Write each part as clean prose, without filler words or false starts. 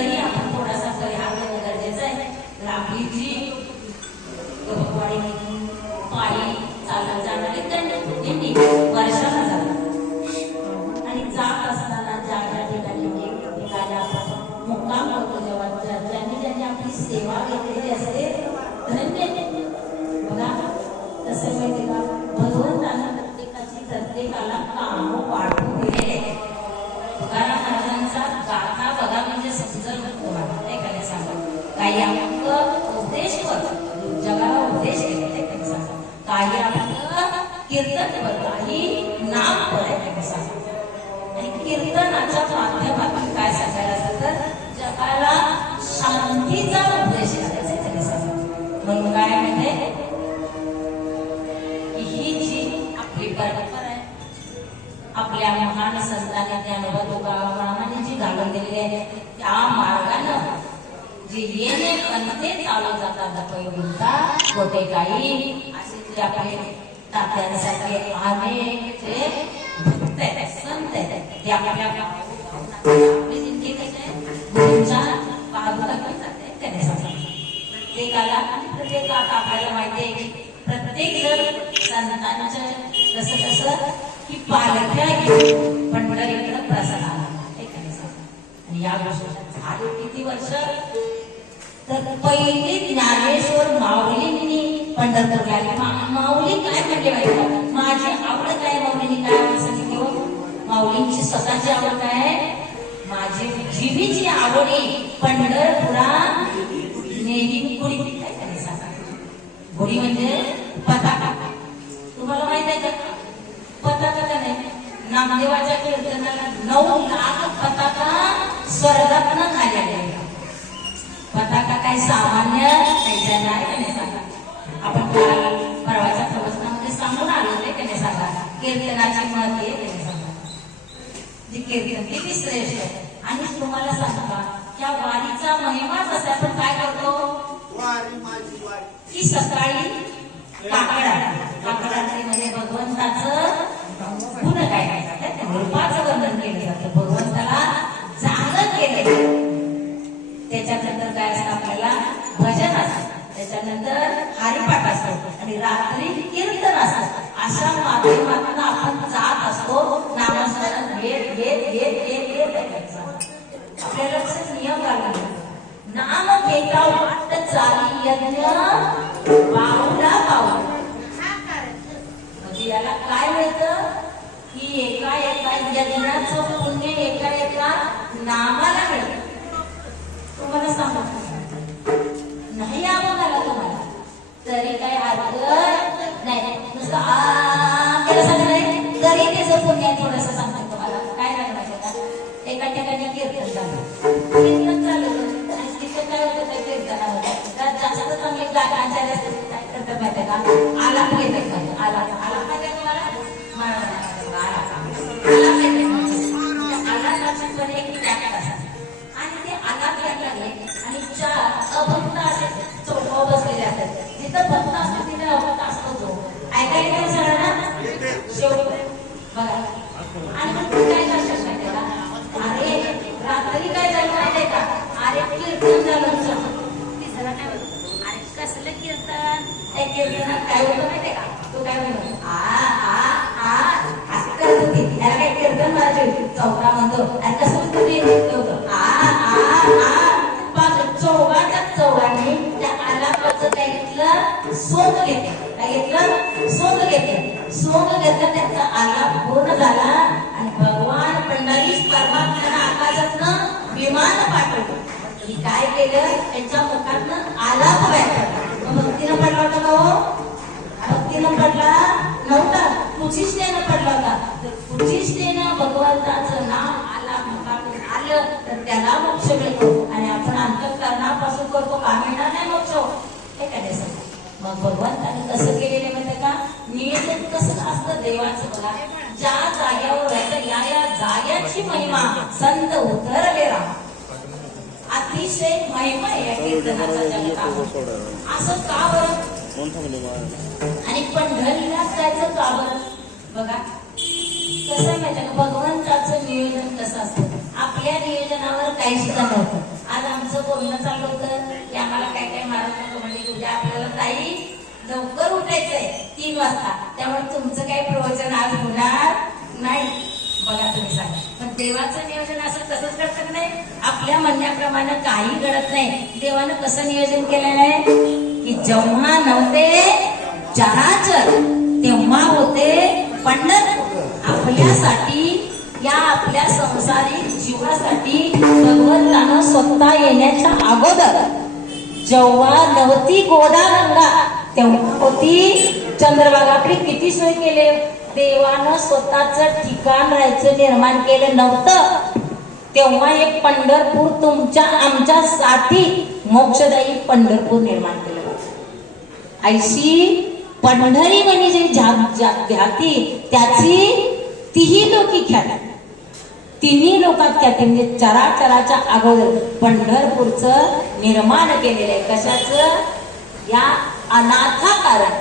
तरी आपण थोडासा परिहार करणं गरजेचं आहे. तर आपली जी पायी चालत जाणारी त्यांनी वर्षाला जातात आणि जात असताना ज्या ज्या ठिकाणी आपण मुक्काम करतो, जेव्हा ज्यांनी आपली सेवा घेतलेली असते धन्य. बघा कसं माहिती का, भगवंतांना प्रत्येकाला काम वाढवून दिलेले. तुकाराम महाराजांचा गाथा बघा म्हणजे समजल वाटत एखाद्या सांगा. काही आपण उपदेश करतो, जगाला उपदेश केले एखाद्या सांगा. काही आपण कीर्तन करतो, काही नाम पडायला सांगा. आणि कीर्तनाच्या माध्यमातून काय सांगायला असतं तर जगाला शांतीचा उपदेश करायचा एखाद्या सांगा. म्हणून काय म्हणजे ही जी आपली परंपरा आहे, आपल्या महान संतांनी ज्ञानोबा तुकारामांनी जी घालून दिलेली आहे, त्या मार्गानं जे येणे अंते चालू जातात पैलूंचा कोठे काही असे जे आपले तात्यांसारखे अनेक जे भक्त आहेत, संत आहेत, ते आपल्या आपली जिंदगी कसे गुरूंच्या पादुका करतात त्याने सांगतात. प्रत्येकाला आपल्याला माहिती आहे की प्रत्येक जण संतांच्या कसं कसं की पालख्या घेऊन पंढरीकडे प्रसाद आला आणि या गोष्टी झाली किती वर्ष तर पहिली ज्ञानेश्वर माऊलींनी पंढरपूरला आली. माऊली काय म्हटले माहिती, माझी आवड काय, माऊलींनी काय सांगितलं, माऊलींची स्वतःची आवड काय, माझी जीवीची आवडी पंढरपुरा नेहमी गुढी. काय त्याने सांगा, गुढी म्हणजे पताका. तुम्हाला माहित आहे का पताका का नाही, नामदेवाच्या कीर्तनाला 9 लाख पताका स्वर्गातनं खाल्लेले. पताका काय सामान्य नाही सांगा. आपण परवाच्या प्रवचनामध्ये सांगून आलो ते त्याने सांगा कीर्तनाची महत्त्व त्याने सांगा. जी कीर्तन किती श्रेष्ठ आहे. आणि तुम्हाला सांगा त्या वारीचा महिमा कसा, आपण काय करतो की सकाळी काकडामध्ये भगवंताचं गुण काय रूपाचं वर्णन केलं जातं, भगवंताला जाणं केलं. त्याच्यानंतर काय असतं आपल्याला भजन असतं, त्याच्यानंतर हरिपाठ असतो आणि रात्री कीर्तन असतं. अशा माध्यमातून आपण जात असतो नामस्मरण घेत घेत घेत घेत घेत आपल्याला कसं नियम लागला, नाम घेता वाट चाली यज्ञ पाऊला पाऊल. म्हणजे याला काय मिळतं की एका एका यज्ञाचं पुण्य एका एका नामाला मिळतं. तुम्हाला सांगा नाही आवड आला तुम्हाला तरी काय हरकत नाही, नुसतं केलं सांगत तरी त्याचं पुण्य थोडंसं सांगतो. तुम्हाला काय लागणार का, एका ठिकाणी कीर्तन चालू आणि तिथं काय होतं त्या कीर्तनामध्ये जास्त चांगले आचार्य काय करतात माहिती का, आला घेतात म्हणजे आला काय तुम्हाला आला एक टॅक्ट असा आणि ते आलाप घ्यायला लागले आणि चार अभक्त असे चौकाव बसलेले असतात. जिथं भक्त असतो तिथे अभक्त असतो जो ऐकायला येते सगळ्यांना शेवट बघा. आणि मग काय करतात माहिती का, अरे रात्री काय झालं माहितीये का, अरे कीर्तन झालं ती जरा काय होतं, अरे कसलं कीर्तन, त्या कीर्तनात काय होतं माहितीये का, तो काय म्हणतो असं करत होती, याला काय कीर्तन करायचे चौका म्हणतो. आणि कसं तुम्ही चौघाच्या चौघांनी त्या आलापाचं काय घेतलं, सोंग घेतलं. काय घेतलं, सोंग घेतलं. सोंग घेतलं, त्यांचा आलाप पूर्ण झाला आणि भगवान पंढरीश परमात्म्यानं आकाशातनं विमान पाठवलं. काय केलं, त्यांच्या मुखातनं आलाप व्हायचा. भक्तीनं पडला होता का हो, भक्तीनं पडला नव्हता, कुचिष्टेनं पडला होता. तर कुचिष्टेनं भगवंताचं नाम आला मुखातून आलं तर त्याला मोक्ष मिळतो. आणि आपण अंतःकरणापासून करतो का मिळणार नाही मोक्ष एखाद्या सांगा. मग भगवंताने कसं केलेलं माहिती का, नियोजन कसं असतं देवाचं बघा. ज्या जाग्यावर राहतं या जाग्याची महिमा संत उतरले राहा. अतिशय महिमा या कीर्तनाचा जगतात. असं का बरं, आणि पंढरीला जायचं का बरं बघा. कसं माहिती का, भगवंताचं नियोजन कसं असतं, आपल्या नियोजनावर काही सुद्धा नव्हतं. बोलणं चाललं होतं की आम्हाला काय काय महाराज नको म्हणजे उद्या आपल्याला ताई लवकर उठायचंय 3 वाजता, त्यामुळे तुमचं काही प्रवचन आज होणार नाही. बघा तुम्ही सांगा, पण देवाचं नियोजन असं तसंच करतं की नाही? आपल्या म्हणण्याप्रमाणे काही घडत नाही. देवानं कसं नियोजन केलेलं आहे की जेव्हा नव्हते चराचर तेव्हा होते पंढरपूर. आपल्यासाठी, या आपल्या संसारिक जीवासाठी भगवंतानं स्वतः येण्याच्या अगोदर जेव्हा नव्हती गोदा गंगा तेव्हा होती चंद्रभागा. आपली किती सोय केले देवानं. स्वतःच ठिकाण राहायचं निर्माण केलं नव्हतं तेव्हा एक पंढरपूर तुमच्या आमच्यासाठी मोक्षदायी पंढरपूर निर्माण केलं. ऐशी पंढरी म्हणी जे ख्याती त्याची तीही लोकी ख्याती, तिन्ही लोकात ख्याती म्हणजे चराचराच्या अगोदर पंढरपूरचं निर्माण केलेलं आहे. कशाचं? या अनाथा कारण.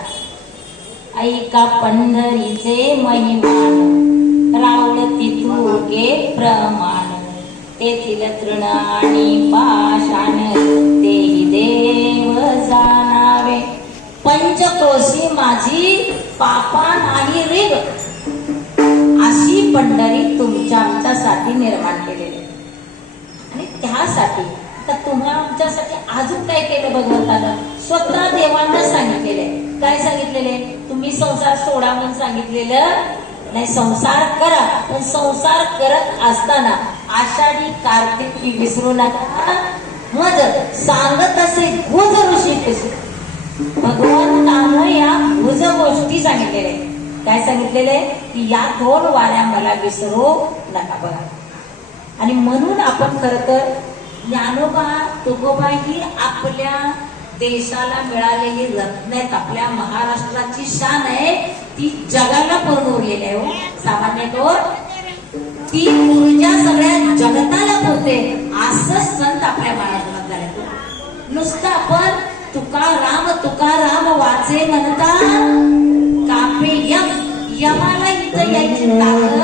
ऐका पंढरीचे महिमान रावळती तुके प्रमाण, तेथील तृण आणि पाषाण तेही देव जाणावे. पंचक्रोशी माझी पापा नाही रीग, अशी पंढरी तुमच्या आमच्यासाठी निर्माण केलेली. आणि त्यासाठी आता तुम्हा आमच्यासाठी अजून काय केलं भगवंतानं? स्वतः देवानं सांगितलेले. काय सांगितलेले? तुम्ही संसार सोडा म्हणून सांगितलेलं नाही, संसार करा. पण संसार करत असताना आषाढी कार्तिक विसरू नका. मग सांगत असे गुज ऋषी कशी भगवंतानं या गुज गोष्टी सांगितलेल्या. काय सांगितलेले की या 2 वाऱ्या मला विसरू नका. बघा, आणि म्हणून आपण खरं तर ज्ञानोबा तुकोबा ही आपल्या देशाला मिळालेली रत्न आहेत. आपल्या महाराष्ट्राची शान आहे, ती जगाला पूर्ण उरलेली आहे. हो सामान्य तौर ती ऊर्जा सगळ्या जगताला पुरते. असं संत आपल्या महाराष्ट्रात झाले. नुसतं आपण तुकाराम वाचे म्हणता कापे यम, यमाला इथं यायची ताकद.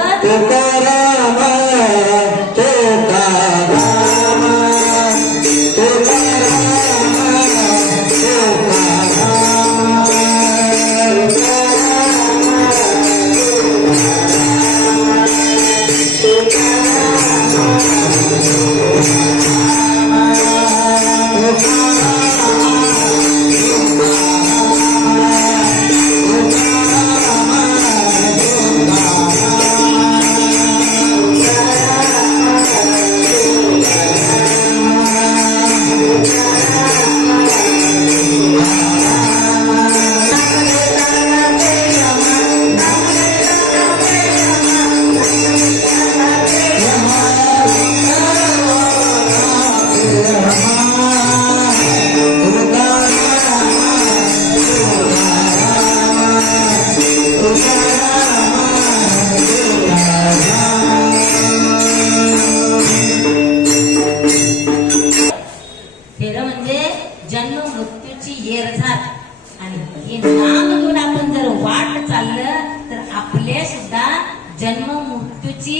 जन्म मृत्यूची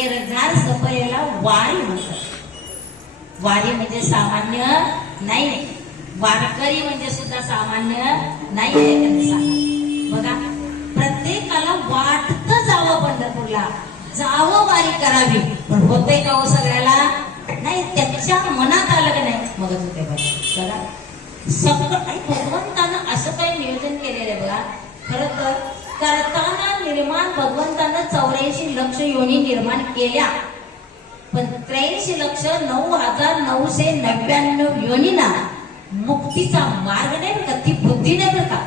एरझार सपरेला वारी म्हणतात. वारी म्हणजे सामान्य नाही, वारकरी म्हणजे सुद्धा सामान्य नाही आहे. त्यांनी सांगा बघा, प्रत्येकाला वाटतं जावं पंढरपूरला, जावं वारी करावी, पण होते का हो सगळ्याला? नाही. त्याच्या मनात आलं का नाही मगच होते. बघा सगळं भगवंतानं असं काही नियोजन केलेलं आहे. बघा खरं तर करताना निर्माण भगवंतानं 84 लक्ष योनी निर्माण केल्या, पण 83,09,999 योनीना मुक्तीचा मार्ग नाही बरं का, ती बुद्धी नाही बरं का.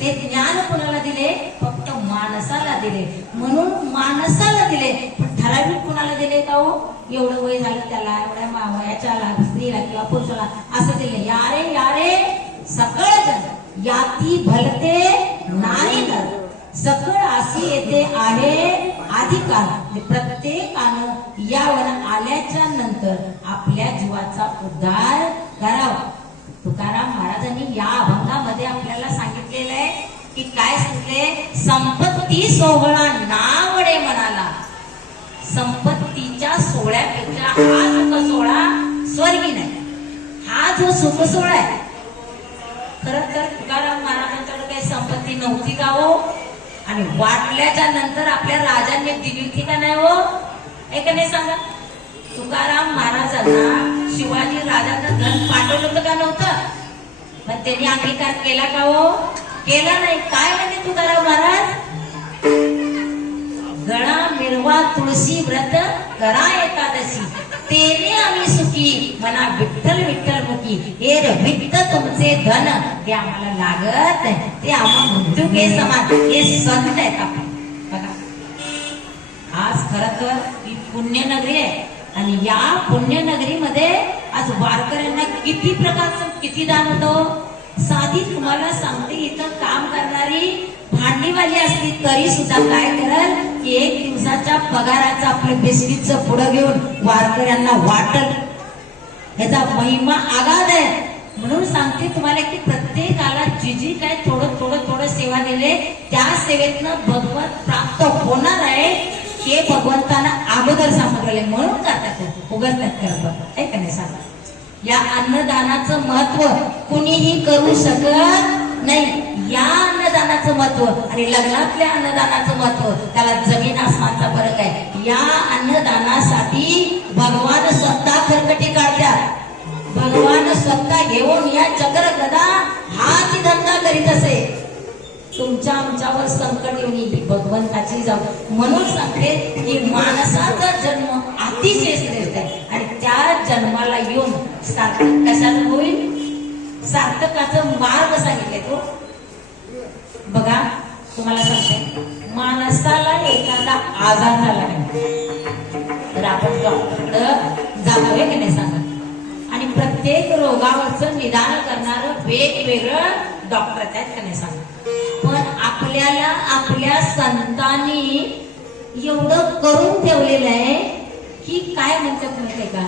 ते ज्ञान कुणाला दिले? फक्त माणसाला दिले. म्हणून माणसाला दिले, पण ठराविक कुणाला दिले का हो? एवढं वय झालं त्याला, एवढ्या वयाच्या स्त्रीला किंवा पुरुषाला असं दिले. यारे यारे सकळ जन याती भलते नाही नर, सकळ अशी येथे आहे अधिकार. प्रत्येकानं यावर आल्याच्या नंतर आपल्या जीवाचा उद्धार करावा. तुकाराम महाराजांनी या अभंगामध्ये आपल्याला सांगितलेलं आहे की काय सांगितले? संपत्ती सोहळा नावडे म्हणाला. संपत्तीच्या सोहळ्यापेक्षा हा सुख सोहळा स्वर्गी नाही. जो सुखसोहळा आहे. खरं तर तुकाराम महाराजांच्याकडे काही संपत्ती नव्हती का हो? आणि वाटल्याच्या नंतर आपल्या राजांनी दिली होती का नाही हो? हे का नाही सांगा? तुकाराम महाराजांना शिवाजी राजांना धन पाठवलं होतं का नव्हतं? पण त्यांनी अंगीकार केला का हो? केला नाही. काय म्हणते तुकाराम महाराज? गळा मिरवा तुळशी व्रत करा एकादशी, तेने आम्ही सुखी म्हणा विठ्ठल विठ्ठल मुखी. हे रे विठ्ठ तुमचे धन ते आम्हाला लागत नाही, ते आम्हाला मृत्यू के समान. हे संत आहेत आपण. बघा, आज खरं तर ही पुण्यनगरी आहे आणि या पुण्यनगरीमध्ये आज वारकऱ्यांना किती प्रकारचं किती दान होतं. साधी तुम्हाला सांगते, इथं काम करणारी भांडीवाली असली तरी सुद्धा काय करल की एक दिवसाच्या पगाराचं आपलं बिस्किटचं पुढं घेऊन वारकऱ्यांना वाटल. ह्याचा महिमा आगाध आहे. म्हणून सांगते तुम्हाला की प्रत्येकाला जी जी काय थोडं थोडं थोडं सेवा दिले त्या सेवेतनं भगवत प्राप्त होणार आहे हे भगवंतांना अगोदर सांगितले. म्हणून करतात, उगाच नाही करत. ऐका नाही सांगा, या अन्नदानाचं महत्व कुणीही करू शकत नाही. या अन्नदानाचं महत्व आणि लग्नातल्या अन्नदानाचं महत्व त्याला जमीन आसमानचा फरक आहे. या अन्नदानासाठी भगवान स्वतः खरकटी काढतात. भगवान स्वतः घेऊन या चक्र गदा हाच धंदा करीत असे. तुमच्या आमच्यावर संकट येऊन ही भगवंताची जाऊ. म्हणून सांगते की माणसाचा जन्म अतिशय श्रेष्ठ आहे आणि त्या जन्माला येऊन सार्थक कशाला होईल? सार्थकाचं मार्ग सांगितले तो. बघा, तुम्हाला सांगते, माणसाला एखादा आजार झाला नाही तर आपण डॉक्टरकडे जातोय की नाही सांगा. आणि प्रत्येक रोगावरचं निदान करणारं वेगवेगळं डॉक्टर आहेत का नाही सांगा. पण आपल्याला आपल्या संतांनी एवढं करून ठेवलेलं आहे की काय म्हणतात माहितीये का,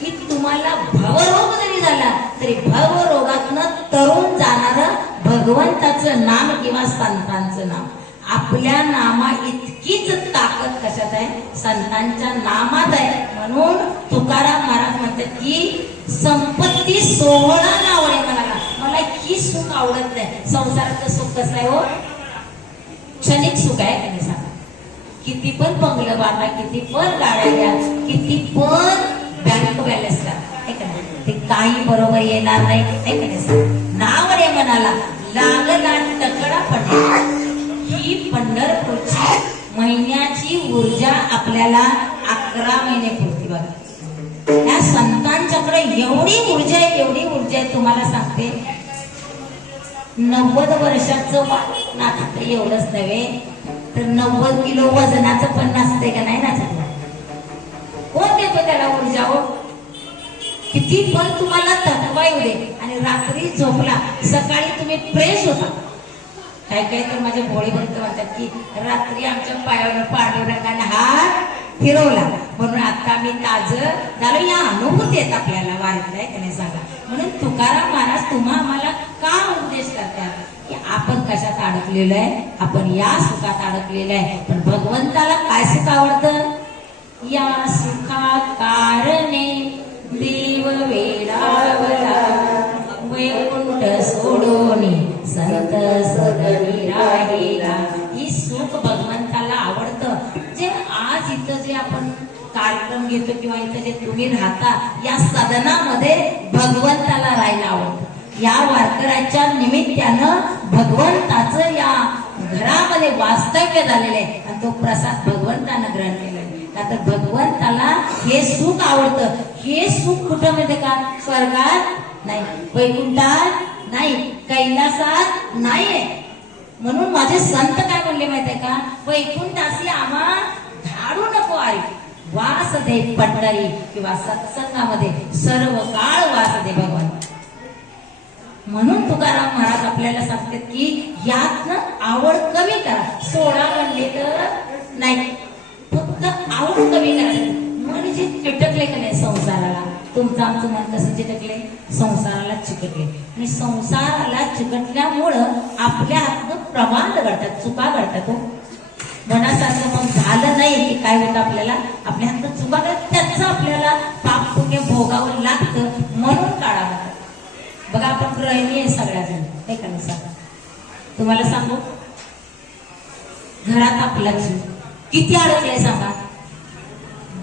की तुम्हाला भवरोग जरी झाला तरी भवरोगातनं तरुण जाणारं भगवंताचं नाम किंवा संतांचं नाम. आपल्या नामा इतकीच ताकद कशात आहे? संतांच्या नामात आहे. म्हणून तुकाराम महाराज म्हणतात की संपत्ती 16 नावळे म्हणाला. मला ही सुख आवडत नाही. संसाराचं सुख कसं आहे हो? क्षणिक सुख आहे का सांगा. किती पण बंगलं बांधा, किती पण गाड्या घ्या, किती पण बँक बॅलन्स करा, ते काही बरोबर येणार नाही. नावडे म्हणाला लागला टकडा पडला. ही पंढरपूरची महिन्याची ऊर्जा आपल्याला 11 महिने पुरती. बघा, त्या संतांच्याकडे एवढी ऊर्जा आहे, एवढी ऊर्जा आहे. तुम्हाला सांगते, 90 वर्षाचं नाचत एवढंच नव्हे तर 90 किलो वजनाचं पण नाचते का नाही नाचत? कोण देतो त्याला ऊर्जा हो? किती पण तुम्हाला थकवा येऊ दे आणि रात्री झोपला, सकाळी तुम्ही फ्रेश होता. काय काय तर माझे भोळे भक्त म्हणतात की रात्री आमच्या पायावर पांडुरंगाने हात फिरवला म्हणून आता आम्ही ताज झालो. या अनुभूती आहेत आपल्याला वारीतल्या का नाही सांगा. म्हणून तुकाराम महाराज तुम्हा आम्हाला का उपदेश करतात की आपण कशात अडकलेलो आहे? आपण या सुखात अडकलेलो आहे. पण भगवंताला काय सुख आवडतं? या सुखा कारणे देव वेडावला, वैकुंठ सोडोनी संत सदनी राहिला. ही सुख भगवंताला आवडतं. जे आज इथं जे आपण कार्यक्रम घेतो किंवा इथं जे तुम्ही राहता या सदनामध्ये भगवंताला राहायला आवडतं. या वारकऱ्याच्या निमित्तानं भगवंताचं या घरामध्ये वास्तव्य झालेलं आहे आणि तो प्रसाद भगवंतानं ग्रहण केला. का तर भगवंताला हे सुख आवडतं. हे सुख कुठं मिळते का? स्वर्गात नाही, वैकुंठात नाही, कैलासात नाहीये. म्हणून माझे संत काय म्हणले माहितीये का? वैकुंठाशी आम्हा धाडू नको आरी, वास दे पंढरी किंवा सत्संगामध्ये सर्व काळ वास दे भगवान. म्हणून तुकाराम महाराज आपल्याला सांगतात की यातनं आवड कमी करा. सोडा म्हणले तर नाही, फक्त आवड कमी करायची. मन जे चिटकले का नाही संसाराला, तुमचं आमचं मन कसं चिटकले? संसाराला चिकटले. आणि संसाराला चिकटल्यामुळं आपल्या हातनं प्रमाद घडतात, चुका घडतात. मनासारखं मग झालं नाही की काय होतं आपल्याला? आपल्या हातनं चुका घडतात, त्याचं आपल्याला पाप पुण्य भोगावं लागतं. म्हणून काढावं लागतं. बघा आपण गृहिणी आहे सगळ्याजण, हे का नाही सांगा. तुम्हाला सांगू, घरात आपला जीव किती अडकले सांगा.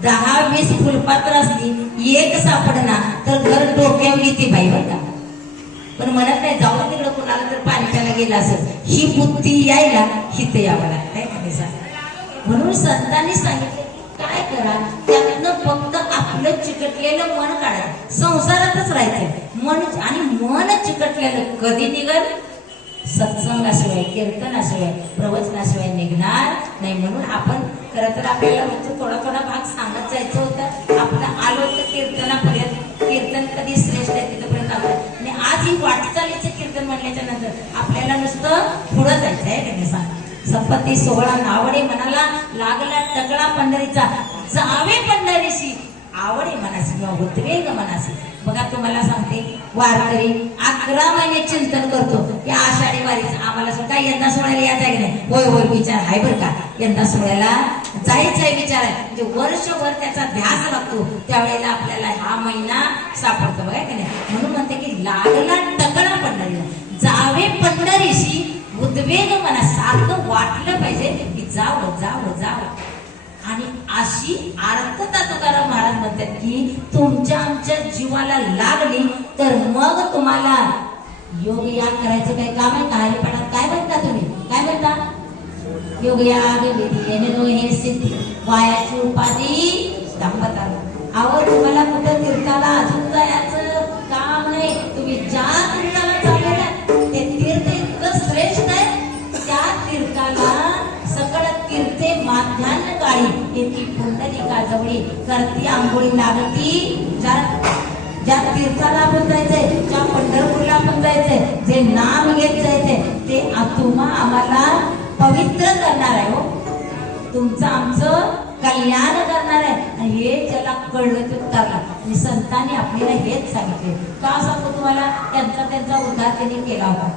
10-20 फुलपात्र असली, एक सापडना तर घर डोक्यावर येते बाई बरं का. पण म्हणत नाही जाऊ तिकडं कुणाला तर पाणी प्यायला गेला असेल, ही बुद्धी यायला हिथे यावं लागतंय का नाही सांगा. म्हणून संतांनी सांगितलं की काय करा, त्यातनं फक्त आपलं चिकटलेलं मन काढायचं, संसारातच राहायचंय. मन आणि मन चिकटलेलं कधी निघल, सत्संगाशिवाय, कीर्तनाशिवाय, प्रवचनाशिवाय निघणार नाही. म्हणून आपण खरं तर आपल्याला थोडा थोडा भाग सांगत जायचं होतं. आपलं आलो तर कीर्तनापर्यंत, कीर्तन कधी श्रेष्ठ आहे तिथपर्यंत आलं. आणि आज ही वाटचालीचं कीर्तन म्हणल्याच्या नंतर आपल्याला नुसतं पुढं जायचं आहे का नाही सांग. संपत्ती 16 नावडे मनाला, लागला टकळा पंढरीचा, जावे पंढरीशी आवडे मनासी किंवा उद्वेग मनासी. बघा तुम्हाला सांगते, वारकरी 11 महिने चिंतन करतो की आषाढी वारीच आम्हाला काय यंदा सोहळ्याला यायचं आहे की नाही. होय होय विचार आहे बरं का, यंदा सोहळ्याला जायचं आहे विचार आहे. म्हणजे वर्षभर त्याचा ध्यास लागतो, त्यावेळेला आपल्याला हा महिना सापडतो बघा की नाही. म्हणून म्हणते की लागला टकळा पंढरीला, जावे पंढरीशी उद्वेग मना. सारखं वाटलं पाहिजे की जावं जावं जावं. आणि अशी आर्तता तुकाराम महाराज म्हणतात की तुमच्या आमच्या जीवाला लागली तर मग तुम्हाला योग याग करायचं काही काम आहे का. हरिपाठात काय म्हणता तुम्ही, काय म्हणता, योग याग विधी हे सिद्धी वायाची उपाधी दांपत्याला. अहो तुम्हाला कुठं तीर्थाला अजून जायचं काम नाही. तुम्ही ज्या तीर्थाला चाललेला ते तीर्थ इतकं श्रेष्ठ आहे, त्या तीर्थाला सकळ तीर्थे माध्यान्ह काळी येती पुंडलिका जवळी करती आंघोळी लागती. ज्या तीर्थाला आपण जायचंय, ज्या पंढरपूरला आपण जायचंय, जे नाम घेत जायचंय ते तुम्हा आम्हाला पवित्र करणार आहे हो. तुमचं आमचं कल्याण करणार आहे. आणि हे ज्याला कळलं ते उतरला. आणि संतांनी आपल्याला हेच सांगितले. का सांगतो तुम्हाला, त्यांचा उद्धार त्यांनी केला होता.